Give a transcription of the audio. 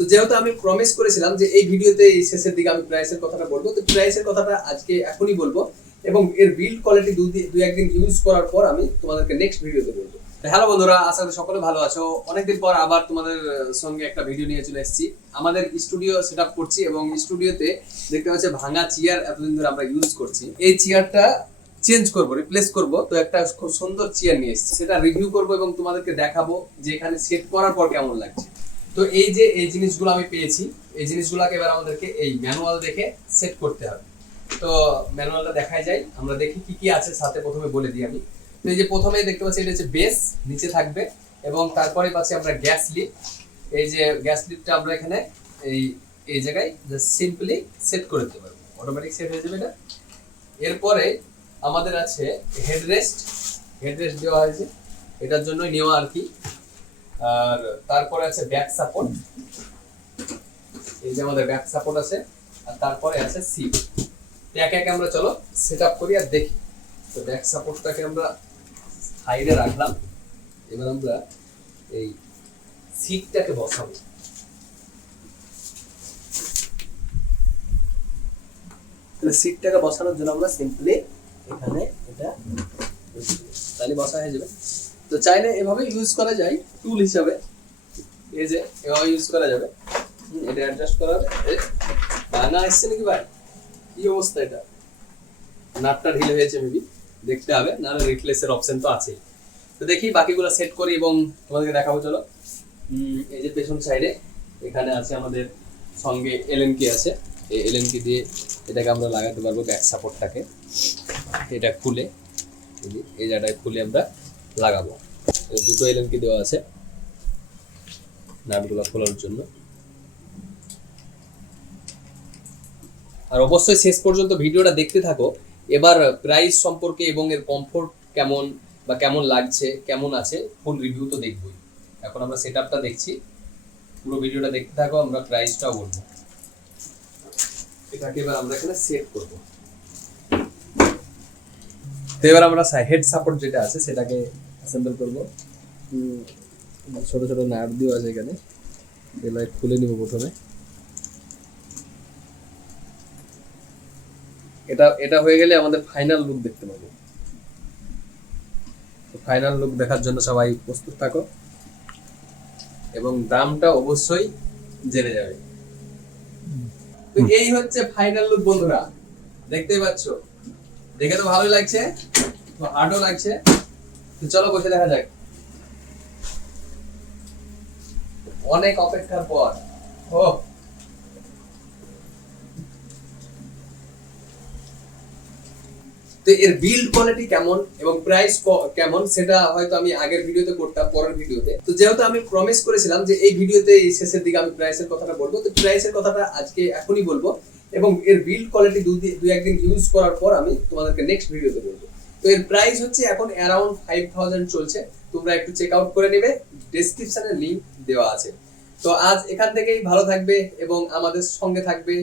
তো যেহেতু আমি প্রমিস করেছিলাম যে এই ভিডিওতে এই শেষের দিকে আমি প্রাইসের কথাটা বলবো, তো প্রাইসের কথাটা আজকে এখনই বলবো এবং এর বিল্ড কোয়ালিটি দুই একদিন ইউজ করার পর আমি তোমাদেরকে নেক্সট ভিডিওতে বলবো। হ্যালো বন্ধুরা, আশা করি সকলে ভালো আছো। অনেকদিন পর আবার তোমাদের সঙ্গে একটা ভিডিও নিয়ে চলে এসেছি। আমাদের স্টুডিও সেট আপ করছি এবং স্টুডিওতে দেখতে পাচ্ছি ভাঙা চেয়ার এতদিন ধরে আমরা ইউজ করছি। এই চেয়ারটা চেঞ্জ করব, রিপ্লেস করব। তো একটা খুব সুন্দর চেয়ার নিয়ে এসেছি, সেটা রিভিউ করব এবং তোমাদেরকে দেখাবো যে এখানে সেট করার পর কেমন লাগছে। তো এই যে এই জিনিসগুলো আমি পেয়েছি, এই জিনিসগুলোকে এবার আমাদেরকে এই ম্যানুয়াল দেখে সেট করতে হবে। তো ম্যানুয়ালটা দেখাই যায়, আমরা দেখি কি কি আছে সাথে। প্রথমে বলে দিই আমি, তো এই যে প্রথমে দেখতে পাচ্ছি এটা হচ্ছে বেস, নিচে থাকবে এবং তারপরে পাচ্ছি আমরা গ্যাস লিড। এই যে গ্যাস লিডটা আমরা এখানে এই জায়গায় জাস্ট সিম্পলি সেট করে দিতে পারবো, অটোমেটিক সেট হয়ে যাবে এটা। এরপরে আমাদের আছে হেডরেস্ট দেওয়া হয়েছে, এটার জন্যই নেওয়া আর কি। আর তারপরে আছে ব্যাক সাপোর্ট, এই যে আমাদের ব্যাক সাপোর্ট আছে। আর তারপরে আছে সিট। একে একে আমরা চলো সেট আপ করি আর দেখি। তো ব্যাক সাপোর্টটাকে আমরা সাইডে রাখলাম, এবার আমরা এই সিটটাকে বসাবো। তাহলে সিটটাকে বসানোর জন্য আমরা সিম্পলি এখানে এটা তাহলে বসা হয়ে যাবে। তো চাইলে এভাবে ইউজ করা যায় টুল হিসাবে, এই যে এভাবে ইউজ করা যাবে। এটা অ্যাডজাস্ট করা যাবে। ভাঙা আসছে নাকি ভাই, কি অবস্থা? এটা নাটটা ঢিলে হয়েছে, মেবি দেখতে হবে, নাহলে রিপ্লেসের অপশন তো আছে। তো দেখি বাকিগুলো সেট করি এবং তোমাদেরকে দেখাবো। চলো, এই যে পেছন সাইডে এখানে আছে আমাদের সঙ্গে এলএন কি আছে। এই এলএন কি দিয়ে এটাকে আমরা লাগাতে পারবো ব্যাক সাপোর্টটাকে। এটা খুলে এই জায়গাটায় খুলে আমরা লাগাবো। দুটো এলএন কি দেওয়া আছে নাটগুলো খোলার জন্য। আর অবশ্যই শেষ পর্যন্ত ভিডিওটা দেখতে থাকো। এবার প্রাইস সম্পর্কে এবং এর কমফোর্ট কেমন বা কেমন লাগছে, কেমন আছে, ফুল রিভিউ তো দেখবই। এখন আমরা সেটআপটা দেখছি, পুরো ভিডিওটা দেখতে থাকো, আমরা প্রাইসটাও বলবো। এটাকে এবার আমরা এখানে সেট করব। তো এবার আমরা হেড সাপোর্ট যেটা আছে সেটাকে অ্যাসেম্বল করব। ছোট ছোট নাট দিও আছে এখানে, এগুলো খুলে নিব প্রথমে। এটা হয়ে গেলে আমাদের ফাইনাল লুক দেখতে পাবো। ফাইনাল লুক দেখার জন্য সবাই প্রস্তুত থাকো এবং দামটা অবশ্যই জেনে যাবে। তো এই হচ্ছে ফাইনাল লুক বন্ধুরা, দেখতেই পাচ্ছ। দেখে তো ভালোই লাগছে, তো হার্ডও লাগছে। তো চলো বসে দেখা যাক। অনেক অপেক্ষার পর তো এর বিল্ড কোয়ালিটি কেমন এবং প্রাইস কেমন সেটা হয়তো আমি আগের ভিডিওতে করতাম, পরের ভিডিওতে। তো যেহেতু আমি প্রমিস করেছিলাম যে এই ভিডিওতে এই শেষের দিকে আমি প্রাইসের কথাটা বলবো, তো প্রাইসের কথাটা আজকে এখনই বলবো এবং এর বিল্ড কোয়ালিটি দুই একদিন ইউজ করার পর আমি তোমাদেরকে নেক্সট ভিডিওতে বলবো। তো এর প্রাইস হচ্ছে এখন অ্যারাউন্ড 5000 চলছে। তোমরা একটু চেক আউট করে নেবে, ডেসক্রিপশনে লিংক দেওয়া আছে। তো আজ এখান থেকেই ভালো থাকবে এবং আমাদের সঙ্গে থাকবে।